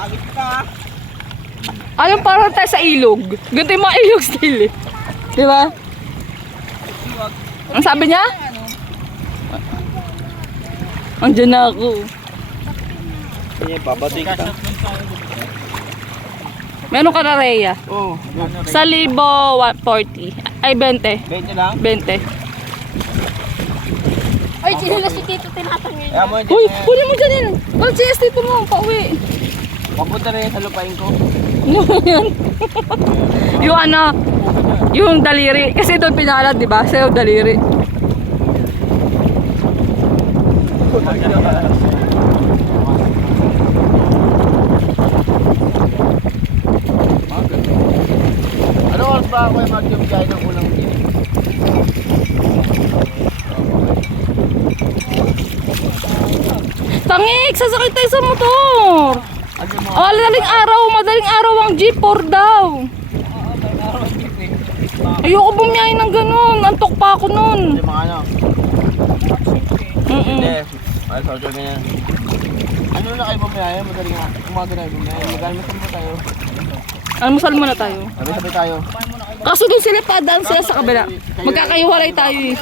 Pagit ka. Alam, parang tayo sa ilog. Ganito yung mga ilog still eh. Di ba? Ang sabi niya? Andiyan na ako. Sige, babalik ka. Meron ka na Rhea. Oo. Sa libo, 140. Ay, 20. 20 lang? 20. Ay, sino na si Tito tinatangin Kaya niya? mo Uy, kunin mo dyan yun. Walang CS dito mo, pauwi. Papunta na yun sa lupain ko. Ano yan? Yung ano, yung daliri. Kasi doon pinalad, di ba? Sa'yo daliri. Ano oras ba ako yung mag-jump ng unang tinig? Tangik, sasakay tayo sa motor. Ano yung mga... Oh, madaling araw ang jeep, 4 daw. Ayoko bumiyahin ng ganun. Antok pa ako nun. Yung mga ano? Hindi. Ay, sorry ka ganyan. Ano na kayo bumiyaya? Madaling nga. Umaga na kayo bumiyaya. Magalimutan mo tayo. Almusal muna tayo. Sabay-sabay tayo. Kaso doon sila padaan sila sa kabila. Magkakaiwalay tayo eh.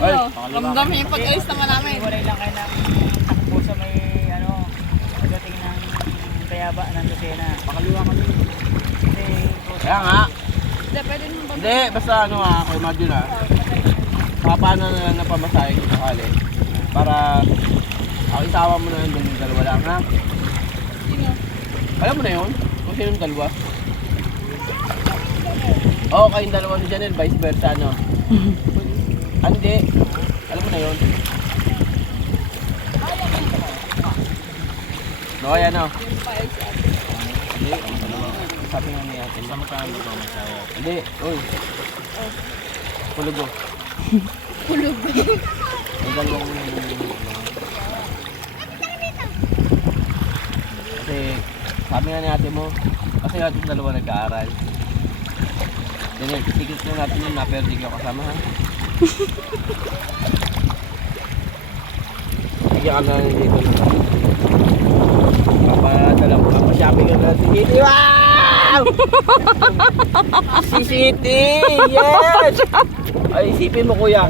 Ay, Ramdam yung pag-alis naman namin. Iwalay lang kayo ng takbo sa may ano, pagdating ng Tayaba ng Lucena. pakaliwa kami. Kasi Kaya nga. Hindi, pwede naman ba? Hindi, basta ano nga, kay Madyo na. Paano na lang napamasahe ko sakali. Para ako isawa mo na yun doon yung dalawa lang ha. Sino? Alam mo na yun? Kung sino yung dalawa? Oo, kayong dalawa ni Janelle, vice versa no? Hindi. Alam mo na yun? No, ayan o. Hindi, ang dalawa. Sabi nga niya. Sa magkano ba masaya? Hindi, uy. Pulugo. Pulugo. Ang dalawang... Kasi, sabi nga ni ate mo, kasi natin dalawa nag-aaral. Yan, tikit na natin yun na, pero di ka kasama ha. Bigyan ka na dito. Papashopping ka na si City. Wow! Si City! Yes! Ay, isipin mo kuya.